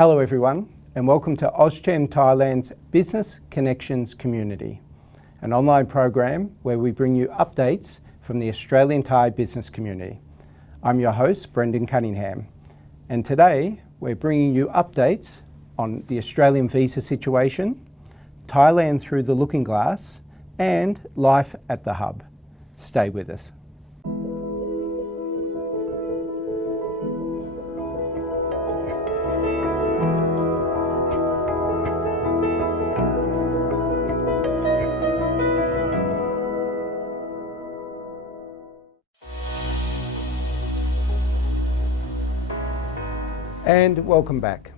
Hello everyone, and welcome to AustCham Thailand's Business Connections Community, an online program where we bring you updates from the Australian Thai business community. I'm your host, Brendan Cunningham, and today we're bringing you updates on the Australian visa situation, Thailand through the looking glass, and life at the hub. Stay with us. And welcome back.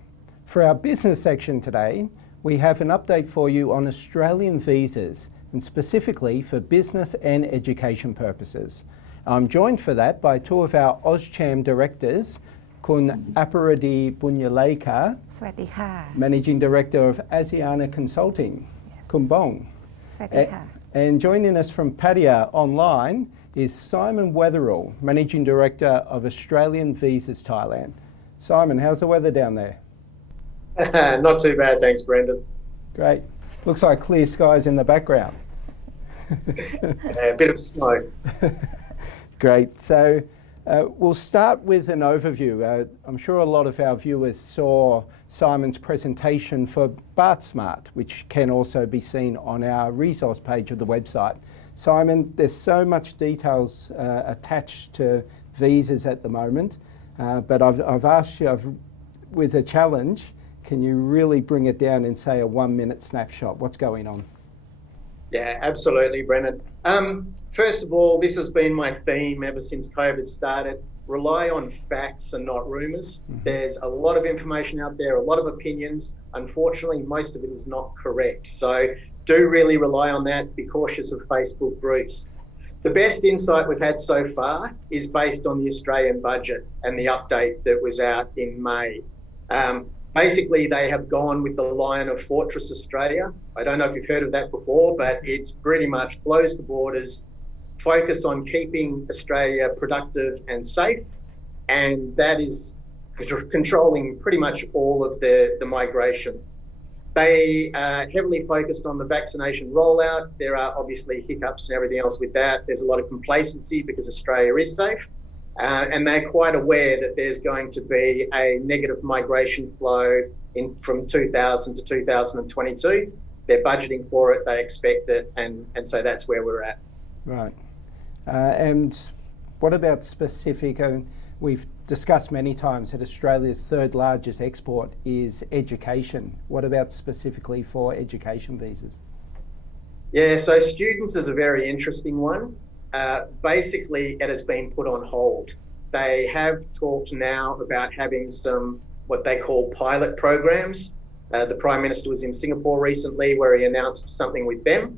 For our business section today, we have an update for you on Australian visas, and specifically for business and education purposes. I'm joined for that by two of our AustCham directors, Kun Apiradee Bunyalekha, Managing Director of Asiania Consulting, Kun Bong. And joining us from Pattaya online is Simon Wetherell, Managing Director of Australian Visas Thailand. Simon, how's the weather down there? Not too bad, thanks, Brendan. Great. Looks like clear skies in the background. A bit of snow. Great. So we'll start with an overview. I'm sure a lot of our viewers saw Simon's presentation for BartSmart, which can also be seen on our resource page of the website. Simon, there's so much details attached to visas at the moment. But I've asked you with a challenge, can you really bring it down and say a 1 minute snapshot? What's going on? Yeah, absolutely, Brendan. First of all, this has been my theme ever since COVID started. Rely on facts and not rumours. Mm-hmm. There's a lot of information out there, a lot of opinions. Unfortunately, most of it is not correct. So do really rely on that. Be cautious of Facebook groups. The best insight we've had so far is based on the Australian budget and the update that was out in May. Basically, they have gone with the line of Fortress Australia. I don't know if you've heard of that before, but it's pretty much close the borders, focus on keeping Australia productive and safe, and that is controlling pretty much all of the migration. They are heavily focused on the vaccination rollout. There are obviously hiccups and everything else with that. There's a lot of complacency because Australia is safe. And they're quite aware that there's going to be a negative migration flow from 2000 to 2022. They're budgeting for it, they expect it, and so that's where we're at. Right. And what about specific? We've discussed many times that Australia's third largest export is education. What about specifically for education visas? Yeah, so students is a very interesting one. Basically, it has been put on hold. They have talked now about having some what they call pilot programs. The Prime Minister was in Singapore recently where he announced something with them.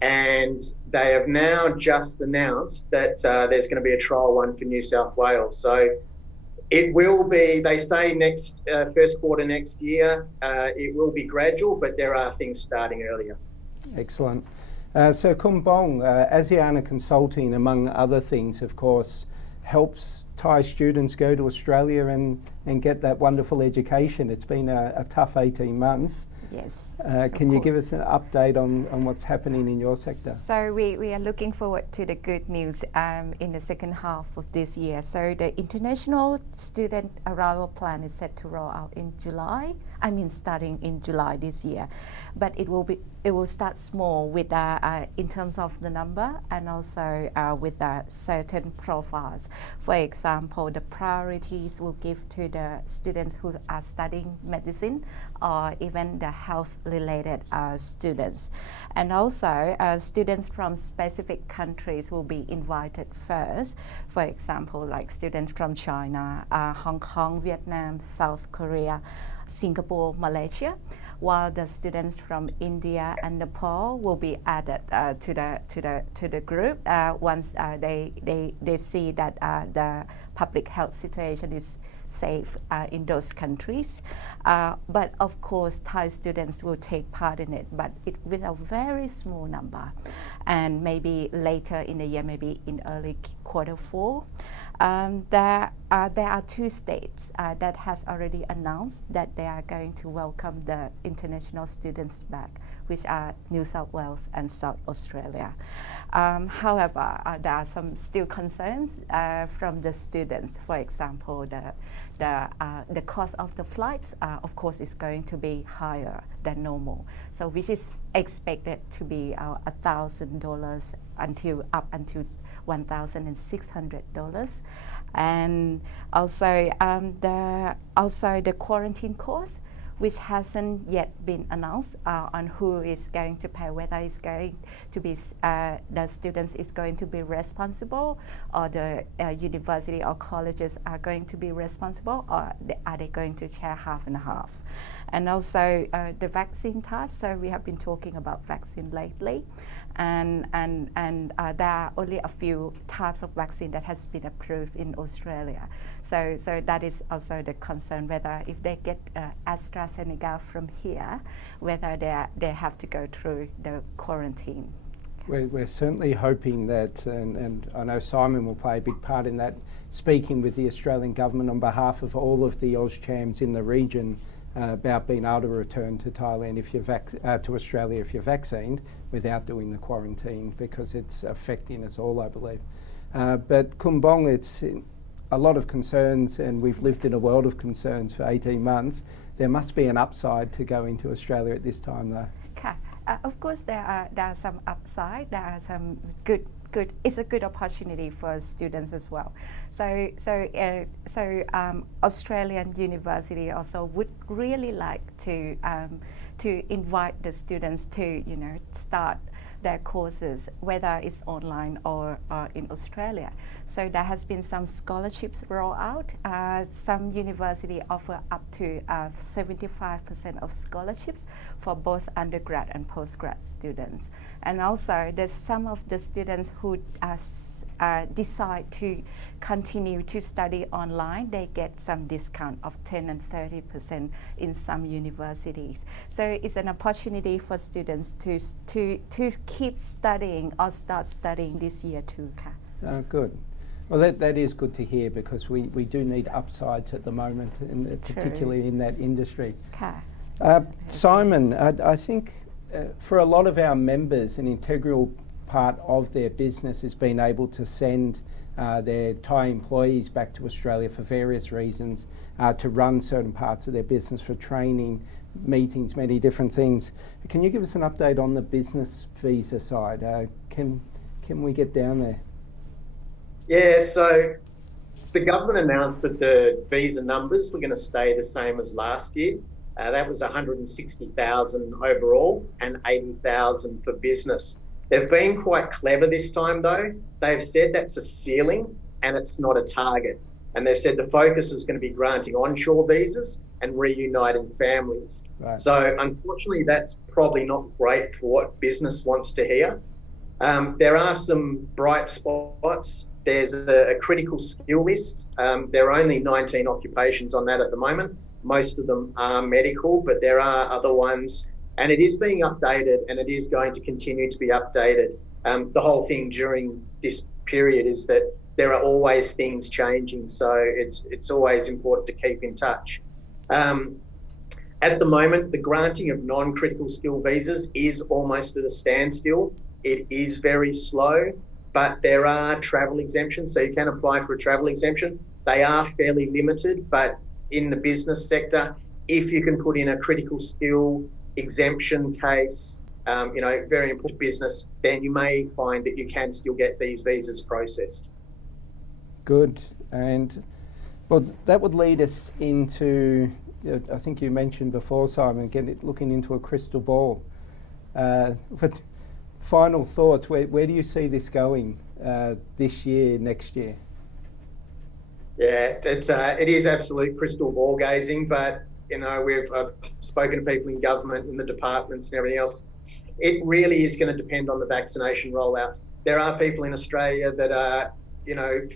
And they have now just announced that there's going to be a trial one for New South Wales. So it will be, they say first quarter next year, it will be gradual, but there are things starting earlier. Excellent. So Kun Bong, Asiana Consulting, among other things, of course, helps Thai students go to Australia and get that wonderful education. It's been a tough 18 months. Yes. Can you give us an update on what's happening in your sector? So we are looking forward to the good news in the second half of this year. So the international student arrival plan is set to roll out in July. Starting in July this year, but it will start small with in terms of the number and also with certain profiles. For example, the priorities will give to the students who are studying medicine or even the health-related students, and also students from specific countries will be invited first. For example, like students from China, Hong Kong, Vietnam, South Korea, Singapore, Malaysia, while the students from India and Nepal will be added to the group once they see that the public health situation is safe in those countries. But of course, Thai students will take part in it, but with a very small number, and maybe later in the year, maybe in early quarter 4. There are two states that has already announced that they are going to welcome the international students back, which are New South Wales and South Australia. However, there are some still concerns from the students. For example, the cost of the flights, of course, is going to be higher than normal. So which is expected to be $1,000 until $1,600, and also the quarantine cost, which hasn't yet been announced on who is going to pay, whether it's going to be the students is going to be responsible, or the university or colleges are going to be responsible, or are they going to share half and half? And also the vaccine types. So we have been talking about vaccine lately, and there are only a few types of vaccine that has been approved in Australia. So that is also the concern, whether if they get AstraZeneca from here, whether they have to go through the quarantine. We're certainly hoping that, and I know Simon will play a big part in that, speaking with the Australian government on behalf of all of the AustChams in the region about being able to return to Thailand if you're to Australia if you're vaccinated without doing the quarantine, because it's affecting us all, I believe. But Kumbong, it's a lot of concerns, and we've lived in a world of concerns for 18 months. There must be an upside to going to Australia at this time, though. Okay. Of course, there are some upside. There are some good. It's a good opportunity for students as well. So Australian University also would really like to invite the students to start their courses, whether it's online or in Australia. So there has been some scholarships rolled out. Some university offer up to 75% of scholarships for both undergrad and postgrad students. And also there's some of the students who decide to continue to study online, they get some discount of 10 and 30% in some universities. So it's an opportunity for students to keep studying or start studying this year too. Good. Well, that is good to hear, because we do need upsides at the moment, particularly in that industry. Simon, I think for a lot of our members, an integral part of their business is being able to send their Thai employees back to Australia for various reasons, to run certain parts of their business, for training, meetings, many different things. Can you give us an update on the business visa side? Can we get down there? Yeah, so the government announced that the visa numbers were going to stay the same as last year. That was 160,000 overall and 80,000 for business. They've been quite clever this time, though. They've said that's a ceiling and it's not a target. And they've said the focus is going to be granting onshore visas and reuniting families. Right. So unfortunately, that's probably not great for what business wants to hear. There are some bright spots. There's a critical skill list. There are only 19 occupations on that at the moment. Most of them are medical, but there are other ones. And it is being updated, and it is going to continue to be updated. The whole thing during this period is that there are always things changing, so it's always important to keep in touch. At the moment, the granting of non-critical skill visas is almost at a standstill. It is very slow, but there are travel exemptions, so you can apply for a travel exemption. They are fairly limited, but in the business sector, if you can put in a critical skill exemption case, very important business, then you may find that you can still get these visas processed. Good. And well, that would lead us into, I think you mentioned before, Simon, looking into a crystal ball. But final thoughts, where do you see this going this year, next year? Yeah, it is absolute crystal ball gazing, but I've spoken to people in government, in the departments and everything else. It really is going to depend on the vaccination rollout. There are people in Australia that are,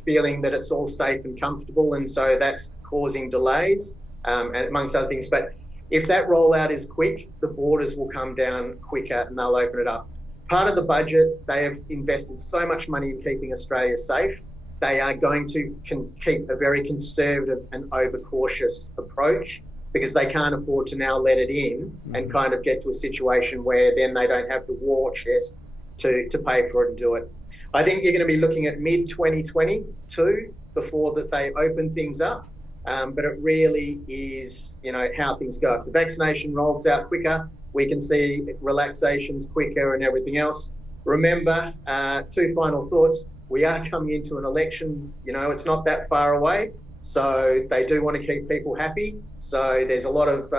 feeling that it's all safe and comfortable, and so that's causing delays, and amongst other things. But if that rollout is quick, the borders will come down quicker and they'll open it up. Part of the budget, they have invested so much money in keeping Australia safe. they are going to keep a very conservative and overcautious approach because they can't afford to now let it in and kind of get to a situation where then they don't have the war chest to pay for it and do it. I think you're going to be looking at mid-2022 before that they open things up. But it really is, how things go. If the vaccination rolls out quicker, we can see relaxations quicker and everything else. Remember, 2 final thoughts. We are coming into an election, it's not that far away. So they do want to keep people happy. So there's a lot of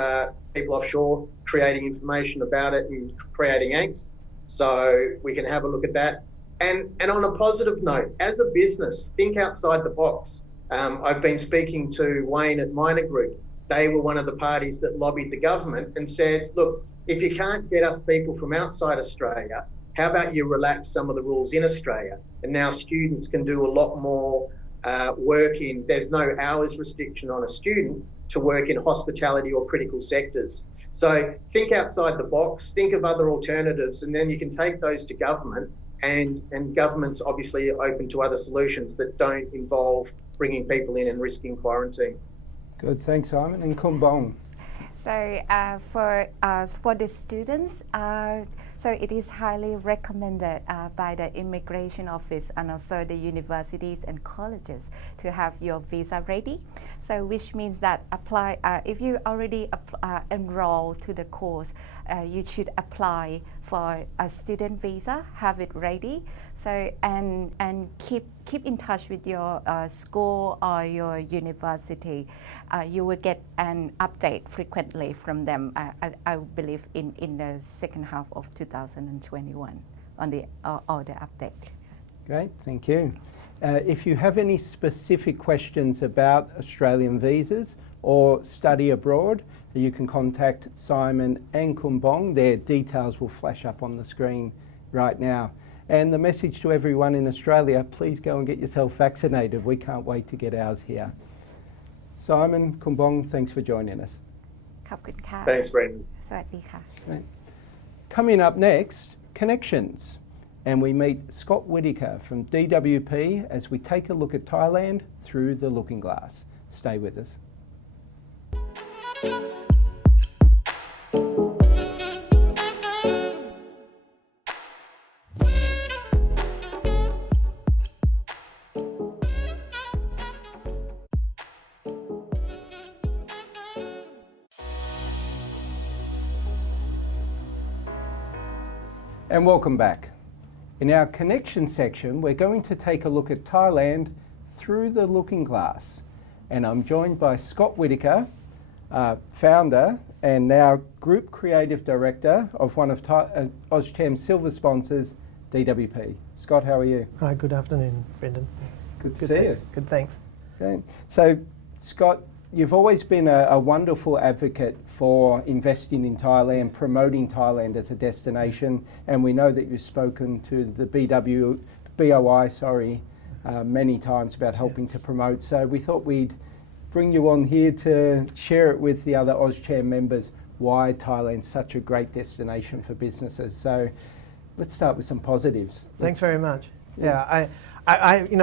people offshore creating information about it and creating angst. So we can have a look at that. And on a positive note, as a business, think outside the box. I've been speaking to Wayne at Minor Group. They were one of the parties that lobbied the government and said, look, if you can't get us people from outside Australia, how about you relax some of the rules in Australia? And now students can do a lot more work in, there's no hours restriction on a student to work in hospitality or critical sectors. So think outside the box, think of other alternatives, and then you can take those to government, and government's obviously open to other solutions that don't involve bringing people in and risking quarantine. Good, thanks Simon. And Kumbong. So for the students, so it is highly recommended by the Immigration Office and also the universities and colleges to have your visa ready. So which means that if you already enroll to the course, you should apply for a student visa, have it ready. So and keep in touch with your school or your university. You will get an update frequently from them. I believe in the second half of 2021 on all the update. Great, thank you. If you have any specific questions about Australian visas or study abroad, you can contact Simon and Kumbong. Their details will flash up on the screen right now. And the message to everyone in Australia, please go and get yourself vaccinated. We can't wait to get ours here. Simon, Kumbong, thanks for joining us. Thanks, Brendan. สวัสดีค่ะ Right. Coming up next, Connections. And we meet Scott Whittaker from DWP as we take a look at Thailand through the looking glass. Stay with us. And welcome back. In our connection section, we're going to take a look at Thailand through the looking glass. And I'm joined by Scott Whittaker, founder and now Group Creative Director of one of AustCham's silver sponsors, DWP. Scott, how are you? Hi, good afternoon, Brendan. Good to see you. Good, thanks. Okay. So, Scott, you've always been a wonderful advocate for investing in Thailand, promoting Thailand as a destination, and we know that you've spoken to the BOI many times about helping to promote. So we thought we'd bring you on here to share it with the other AustCham members why Thailand's such a great destination for businesses. So let's start with some positives. Thanks very much. Yeah,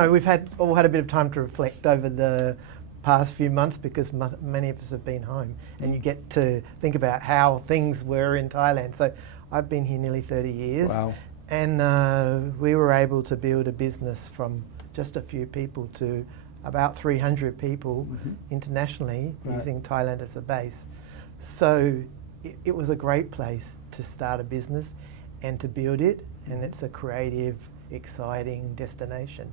we've all had a bit of time to reflect over the past few months because many of us have been home, and you get to think about how things were in Thailand. So I've been here nearly 30 years. Wow. And we were able to build a business from just a few people to about 300 people internationally, using Thailand as a base. So it was a great place to start a business and to build it, and it's a creative, exciting destination.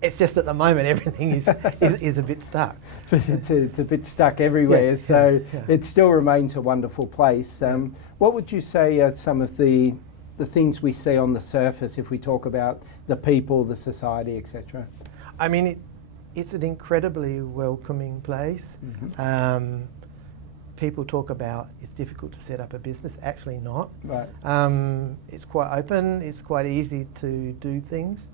It's just at the moment everything is a bit stuck. It's a bit stuck everywhere, it still remains a wonderful place. What would you say are some of the things we see on the surface if we talk about the people, the society, etc.? I mean, it's an incredibly welcoming place. People talk about it's difficult to set up a business. Actually not. Right. It's quite open. It's quite easy to do things.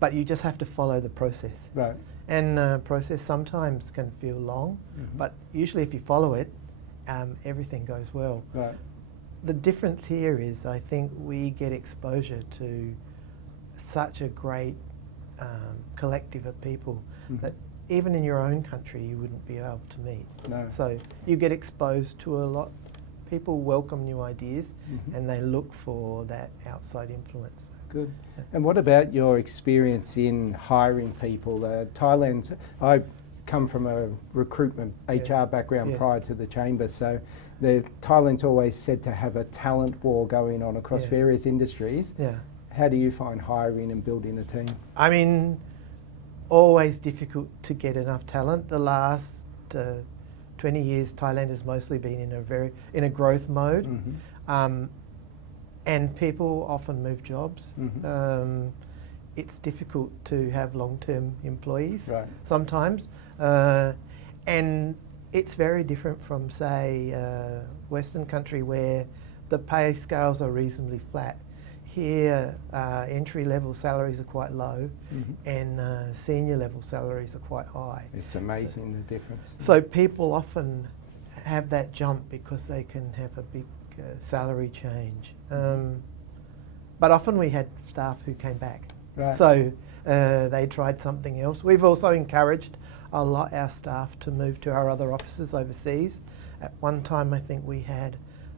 But you just have to follow the process. Right. And process sometimes can feel long, but usually if you follow it, everything goes well. Right. The difference here is I think we get exposure to such a great collective of people that even in your own country you wouldn't be able to meet. No. So you get exposed to a lot. People welcome new ideas and they look for that outside influence. Good. And what about your experience in hiring people? Thailand, I come from a recruitment HR background prior to the chamber, so Thailand's always said to have a talent war going on across various industries. Yeah. How do you find hiring and building a team? I mean, always difficult to get enough talent. The last 20 years, Thailand has mostly been in a growth mode, and people often move jobs. It's difficult to have long-term employees sometimes, and it's very different from, say, Western country where the pay scales are reasonably flat. Here, entry-level salaries are quite low, and senior-level salaries are quite high. It's amazing the difference. So people often have that jump because they can have a big salary change. But often we had staff who came back. Right. So they tried something else. We've also encouraged a lot our staff to move to our other offices overseas. At one time, I think we had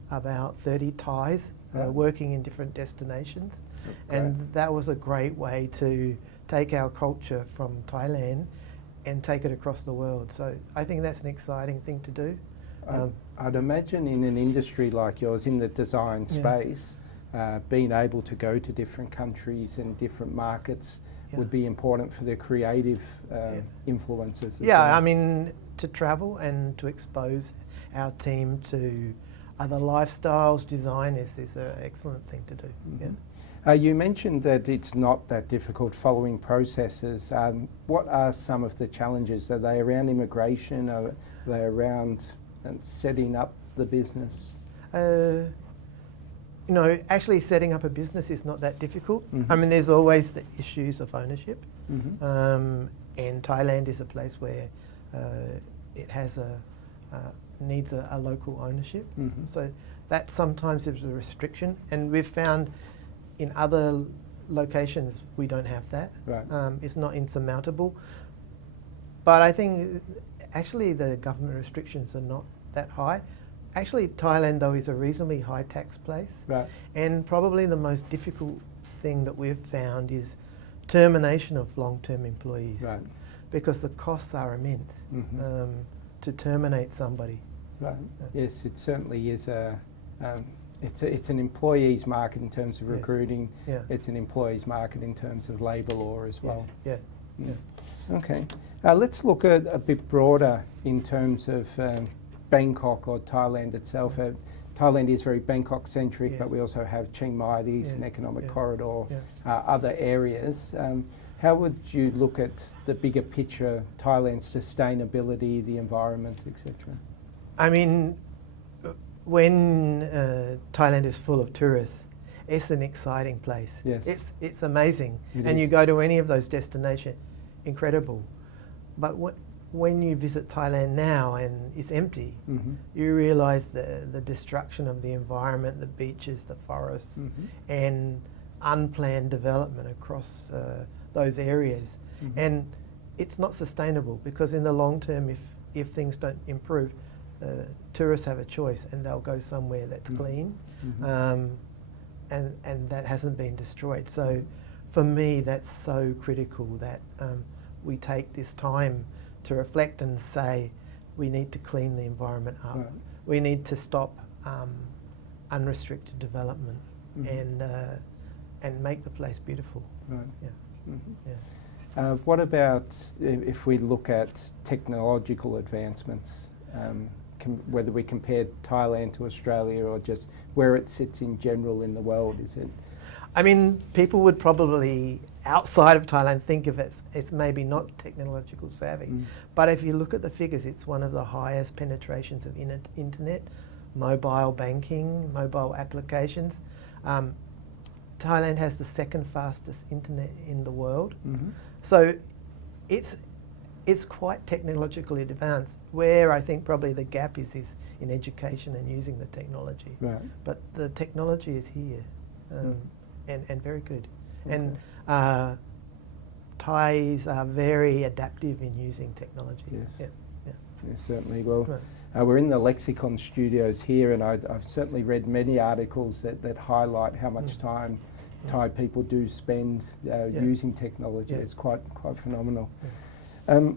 about 30 Thais working in different destinations. And that was a great way to take our culture from Thailand and take it across the world. So I think that's an exciting thing to do. I'd imagine in an industry like yours, in the design space, being able to go to different countries and different markets would be important for the creative influences as well. I mean, to travel and to expose our team to other lifestyles, design is an excellent thing to do. You mentioned that it's not that difficult following processes. What are some of the challenges? Are they around immigration? Are they around setting up the business? Actually setting up a business is not that difficult. I mean, there's always the issues of ownership. And Thailand is a place where it has needs a local ownership. So that sometimes is a restriction. And we've found in other locations we don't have that. It's not insurmountable. But I think actually the government restrictions are not that high. Actually, Thailand, though, is a reasonably high tax place. And probably the most difficult thing that we've found is termination of long-term employees. Because the costs are immense to terminate somebody. Yes, it certainly is it's an employee's market in terms of recruiting. It's an employee's market in terms of labour law as well. Okay. Let's look at a bit broader in terms of Bangkok or Thailand itself. Thailand is very Bangkok-centric, but we also have Chiang Mai, the Eastern Economic Corridor, other areas. How would you look at the bigger picture, Thailand's sustainability, the environment, etc.? I mean, when Thailand is full of tourists, it's an exciting place. It's amazing. And you go to any of those destinations, incredible. But when you visit Thailand now and it's empty, you realise the destruction of the environment, the beaches, the forests, and unplanned development across those areas. And it's not sustainable because in the long term, if things don't improve, tourists have a choice and they'll go somewhere that's clean and that hasn't been destroyed. So for me, that's so critical that we take this time to reflect and say we need to clean the environment up. We need to stop unrestricted development and make the place beautiful. What about if we look at technological advancements, whether we compare Thailand to Australia or just where it sits in general in the world? Is it? I mean, people would probably, outside of Thailand, think of it as it's maybe not technological savvy. But if you look at the figures, it's one of the highest penetrations of internet, mobile banking, mobile applications. Thailand has the second fastest internet in the world. So it's quite technologically advanced. Where I think probably the gap is in education and using the technology. But the technology is here. And very good. And Thais are very adaptive in using technology. Yes. Yeah. Yeah, certainly. Well, Right. we're in the Lexicon studios here, and I've certainly read many articles that highlight how much time Thai people do spend using technology. Yeah. It's quite phenomenal. Yeah.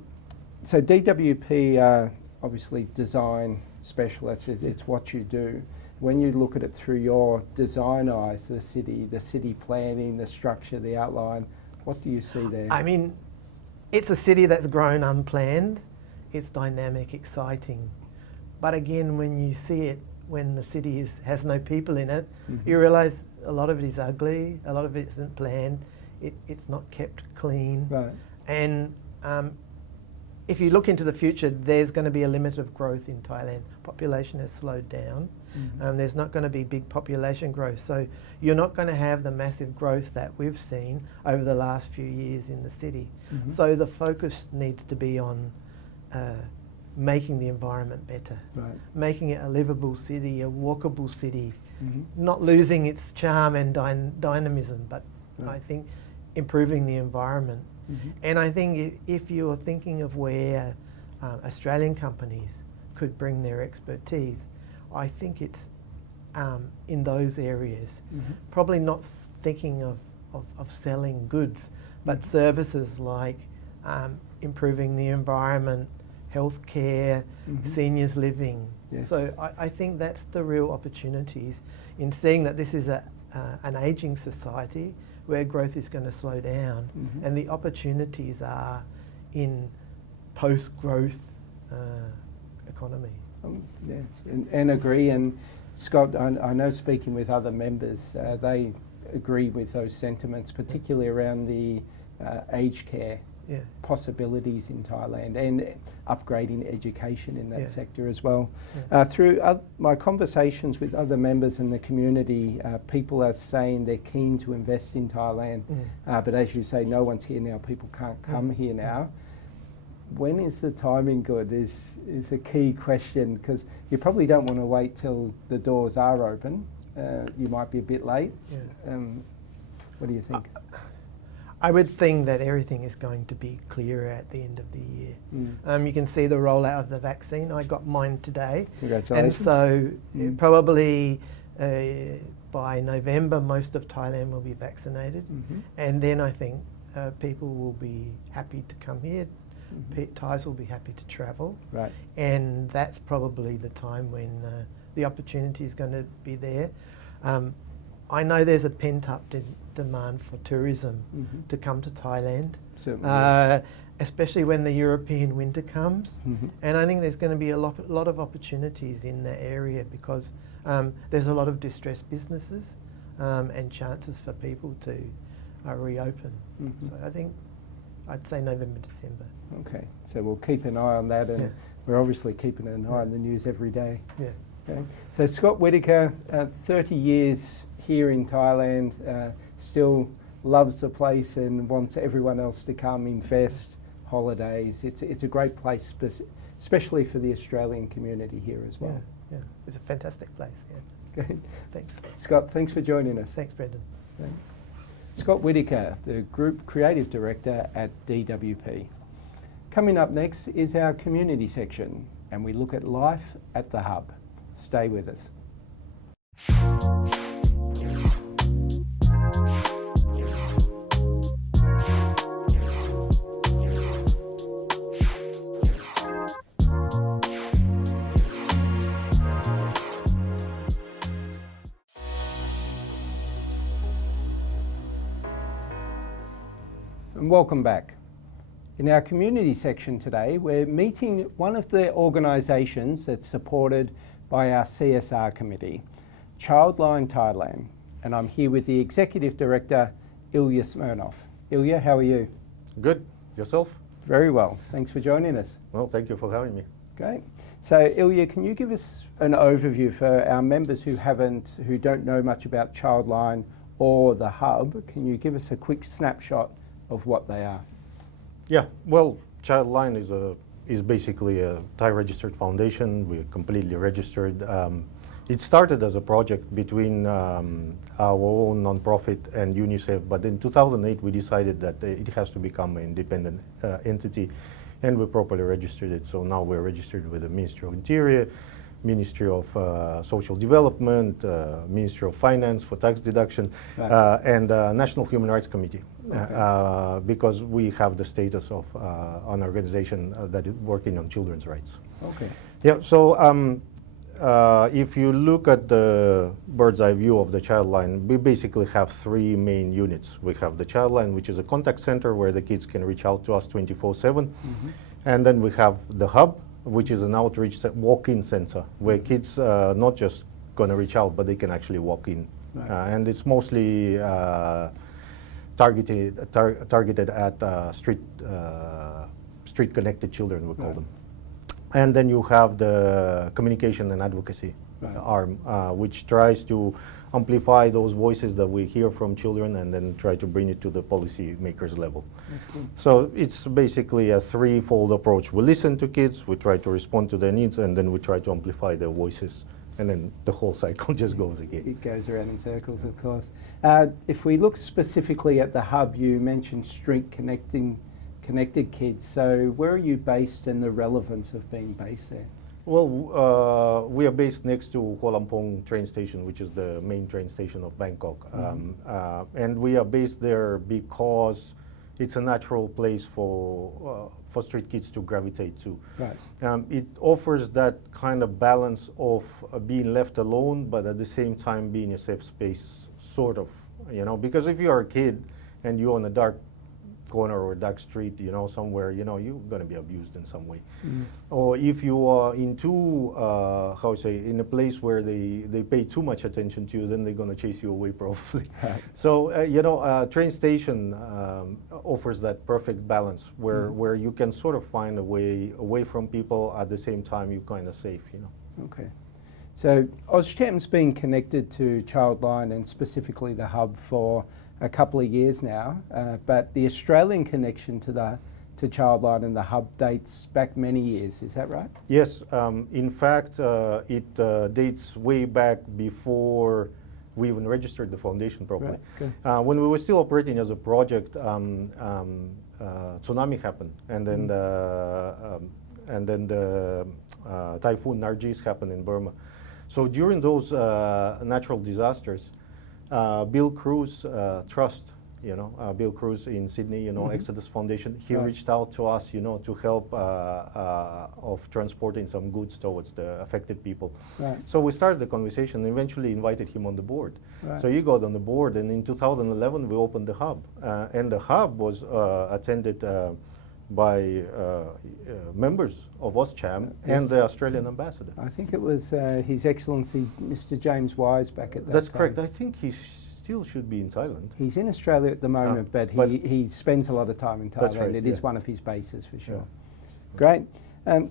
So DWP are obviously design specialists. It's what you do. When you look at it through your design eyes, the city planning, the structure, the outline, what do you see there? I mean, it's a city that's grown unplanned. It's dynamic, exciting. But again, when you see it, when the city has no people in it, you realise a lot of it is ugly, a lot of it isn't planned, it's not kept clean. Right. And if you look into the future, there's going to be a limit of growth in Thailand. Population has slowed down. There's not going to be big population growth. So you're not going to have the massive growth that we've seen over the last few years in the city. So the focus needs to be on making the environment better, making it a livable city, a walkable city, not losing its charm and dynamism, but I think improving the environment. And I think if you're thinking of where Australian companies could bring their expertise, I think it's in those areas. Probably not thinking of selling goods, but services like improving the environment, healthcare, seniors living. Yes. So I think that's the real opportunities in seeing that this is an ageing society where growth is going to slow down, and the opportunities are in post-growth economy. Yes, and agree. And Scott, I know speaking with other members, they agree with those sentiments, particularly around the aged care possibilities in Thailand and upgrading education in that sector as well. Through my conversations with other members in the community, people are saying they're keen to invest in Thailand, but as you say, no one's here now, people can't come here now. When is the timing good is a key question, because you probably don't want to wait till the doors are open. You might be a bit late. What do you think? I would think that everything is going to be clearer at the end of the year. You can see the rollout of the vaccine. I got mine today. Congratulations. And so probably by November, most of Thailand will be vaccinated. And then I think people will be happy to come here. Thais will be happy to travel. Right. And that's probably the time when the opportunity is going to be there. I know there's a pent-up demand for tourism to come to Thailand, especially when the European winter comes. And I think there's going to be a lot of opportunities in that area because there's a lot of distressed businesses and chances for people to reopen. So I think I'd say November, December. Okay, so we'll keep an eye on that, and we're obviously keeping an eye on the news every day. Okay. So Scott Whittaker, 30 years here in Thailand, still loves the place and wants everyone else to come, invest, holidays. It's a great place, especially for the Australian community here as well. Yeah, it's a fantastic place. Okay. Thanks. Scott, thanks for joining us. Thanks, Brendan. Scott Whittaker, the Group Creative Director at DWP. Coming up next is our community section, and we look at life at the hub. Stay with us. And welcome back. In our community section today, we're meeting one of the organisations that's supported by our CSR committee, Childline Thailand, and I'm here with the Executive Director, Ilya Smirnoff. Ilya, how are you? Good. Yourself? Very well. Thanks for joining us. Well, thank you for having me. Great. So, Ilya, can you give us an overview for our members who don't know much about Childline or the hub? Can you give us a quick snapshot of what they are? Yeah. Well, Childline is basically a Thai registered foundation. We're completely registered. It started as a project between our own nonprofit and UNICEF, but in 2008 we decided that it has to become an independent entity, and we properly registered it. So now we're registered with the Ministry of Interior, Ministry of Social Development, Ministry of Finance for tax deduction, Right. and National Human Rights Committee, Okay. because we have the status of an organization that is working on children's rights. Okay. Yeah, so if you look at the bird's eye view of the Childline, we basically have three main units. We have the Childline, which is a contact center where the kids can reach out to us 24/7. And then we have the hub, which is an outreach walk-in center where kids not just going to reach out, but they can actually walk in. Right. And it's mostly targeted at street-connected children, we call Right. them. And then you have the communication and advocacy Right. arm, which tries to amplify those voices that we hear from children and then try to bring it to the policy makers level. That's good. So it's basically a threefold approach. We listen to kids, we try to respond to their needs, and then we try to amplify their voices. And then the whole cycle just goes again. It goes around in circles, of course. If we look specifically at the hub, you mentioned connected kids. So where are you based and the relevance of being based there? Well, we are based next to Hua Lamphong train station, which is the main train station of Bangkok. And we are based there because it's a natural place for street kids to gravitate to. Right. It offers that kind of balance of being left alone, but at the same time being a safe space, sort of, you know, because if you are a kid and you're on a dark corner or a dark street, you know, somewhere, you know, you're going to be abused in some way. Or if you are into, in a place where they pay too much attention to you, then they're going to chase you away probably. Right. So, train station offers that perfect balance where you can sort of find a way away from people, at the same time you're kind of safe, you know. Okay. So AustCham's been connected to Childline and specifically the hub for a couple of years now, but the Australian connection to Childline and the hub dates back many years. Is that right? Yes. In fact, it dates way back before we even registered the foundation properly. Right. Good. When we were still operating as a project, tsunami happened, and then the typhoon Nargis happened in Burma. So during those natural disasters, Bill Cruz Trust, Bill Cruz in Sydney, Exodus Foundation, he Right. reached out to us, to help of transporting some goods towards the affected people. Right. So we started the conversation and eventually invited him on the board. Right. So he got on the board, and in 2011 we opened the hub. And the hub was attended by members of AustCham Yes. and the Australian ambassador. I think it was His Excellency Mr. James Wise back at that That's time. correct. I think he still should be in Thailand. He's in Australia at the moment, but he spends a lot of time in Thailand. That's right, It is yeah. one of his bases for sure. Great.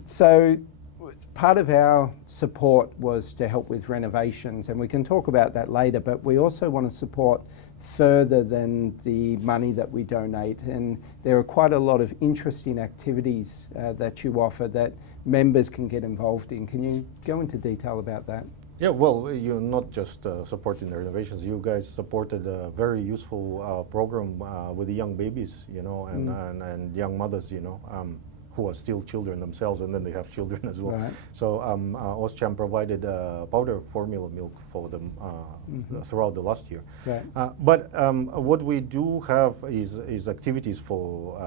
So part of our support was to help with renovations, and we can talk about that later, but we also want to support further than the money that we donate, and there are quite a lot of interesting activities that you offer that members can get involved in. Can you go into detail about that? Yeah, well, you're not just supporting the renovations. You guys supported a very useful program with the young babies, and young mothers, who are still children themselves, and then they have children as well. Right. So AustCham provided powder formula milk for them throughout the last year. Right. But what we do have is activities for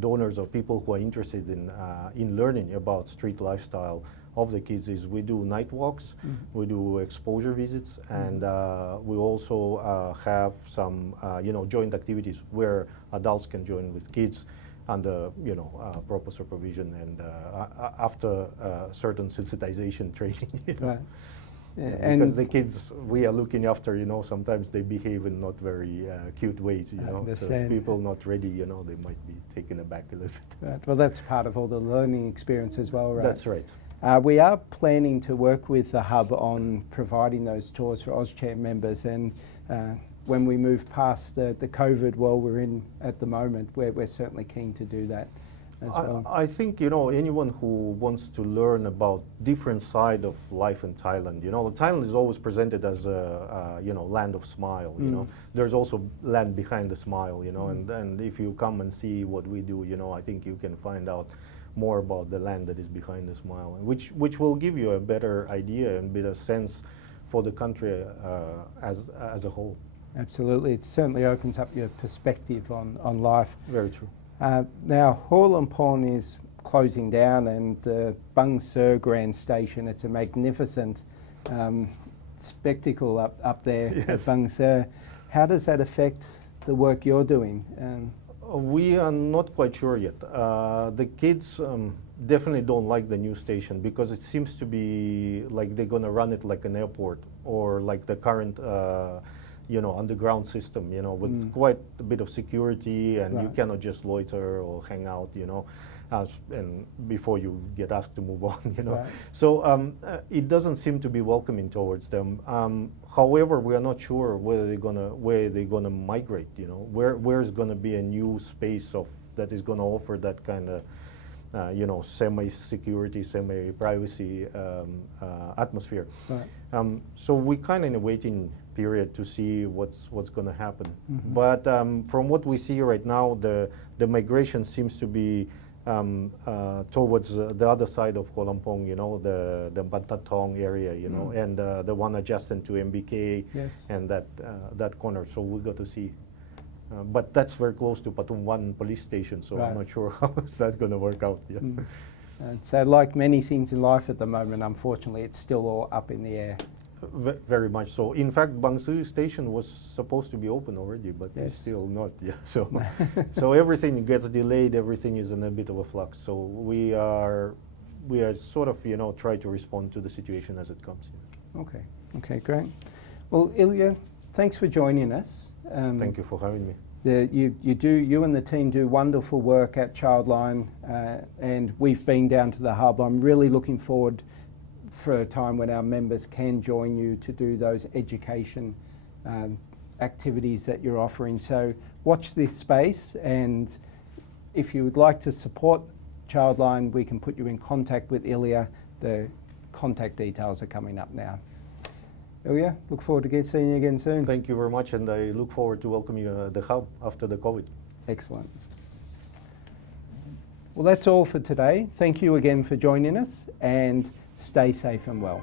donors or people who are interested in learning about street lifestyle of the kids. Is we do night walks, we do exposure visits, and we also have some joint activities where adults can join with kids under proper supervision and after certain sensitization training. Right. Because the kids we are looking after, sometimes they behave in not very cute ways. I So understand. people not ready, they might be taken aback a little bit. Right. Well, that's part of all the learning experience as well, right? That's right. We are planning to work with the hub on providing those tours for AustCham members, and when we move past the COVID world we're in at the moment, we're certainly keen to do that. as well? I think, you know, anyone who wants to learn about different side of life in Thailand, you know, Thailand is always presented as a you know, land of smile, you know. There's also land behind the smile, you know, and if you come and see what we do, you know, I think you can find out more about the land that is behind the smile, which will give you a better idea and better sense for the country as a whole. Absolutely, it certainly opens up your perspective on life. Very true. Now, Hawlumpon is closing down, and the Bung Sur Grand Station, it's a magnificent spectacle up there at Bung Sur. How does that affect the work you're doing? We are not quite sure yet. The kids definitely don't like the new station because it seems to be like they're going to run it like an airport or like the current you know, underground system, you know, with quite a bit of security, and you cannot just loiter or hang out, you know, and before you get asked to move on, you know. So it doesn't seem to be welcoming towards them. However, we are not sure where they're gonna migrate, you know, where's gonna be a new space that is gonna offer that kind of you know, semi-security, semi-privacy atmosphere. So we kind of in a waiting period to see what's going to happen. But from what we see right now, the migration seems to be towards the other side of Hawlumpon, you know, the Bantatong area, you know, and the one adjacent to MBK and that corner. So we got to see. But that's very close to Patum 1 police station, so I'm not sure how is that going to work out. Yeah. So like many things in life at the moment, unfortunately, it's still all up in the air. Very much so. In fact, Bang Su station was supposed to be open already, but it's still not. Yeah. So, so everything gets delayed. Everything is in a bit of a flux. So we are sort of, you know, try to respond to the situation as it comes. Okay. Okay. Great. Well, Ilya, thanks for joining us. Thank you for having me. You and the team do wonderful work at Childline, and we've been down to the hub. I'm really looking forward for a time when our members can join you to do those education activities that you're offering. So watch this space, and if you would like to support Childline, we can put you in contact with Ilya. The contact details are coming up now. Ilya, look forward to seeing you again soon. Thank you very much, and I look forward to welcoming you at the hub after the COVID. Excellent. Well, that's all for today. Thank you again for joining us, and stay safe and well.